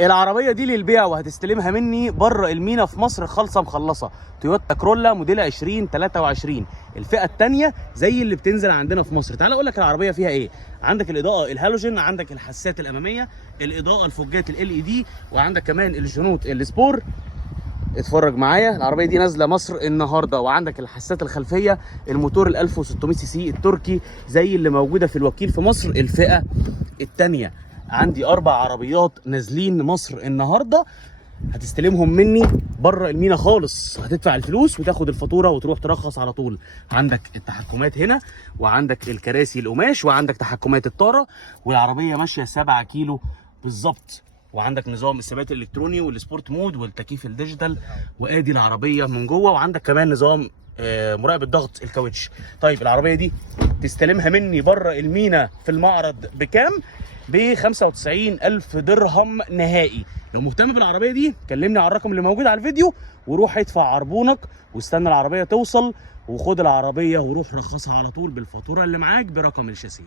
العربيه دي للبيع وهتستلمها مني بره المينا في مصر خالصه مخلصه. تويوتا كرولا موديل 2023 الفئه الثانيه زي اللي بتنزل عندنا في مصر. تعال اقول لك العربيه فيها ايه. عندك الاضاءه الهالوجين، عندك الحساسات الاماميه، الاضاءه الفوجات ال LED، وعندك كمان الجنوط السبور. اتفرج معايا، العربيه دي نازله مصر النهارده. وعندك الحساسات الخلفيه، الموتور ال 1600 سي سي التركي زي اللي موجوده في الوكيل في مصر الفئه الثانيه. عندي 4 عربيات نازلين مصر النهارده، هتستلمهم مني بره المينا خالص. هتدفع الفلوس وتاخد الفاتوره وتروح ترخص على طول. عندك التحكمات هنا، وعندك الكراسي القماش، وعندك تحكمات الطاره، والعربيه ماشيه 7 كيلو بالظبط. وعندك نظام الثبات الالكتروني والسبورت مود والتكييف الديجيتال، وادي العربيه من جوه. وعندك كمان نظام مراقب الضغط الكاوتش. طيب العربيه دي تستلمها مني بره المينا في المعرض بكام؟ ب 95,000 درهم نهائي. لو مهتم بالعربيه دي كلمني على الرقم اللي موجود على الفيديو، وروح ادفع عربونك واستنى العربيه توصل، وخد العربيه وروح رخصها على طول بالفاتوره اللي معاك برقم الشاسيه.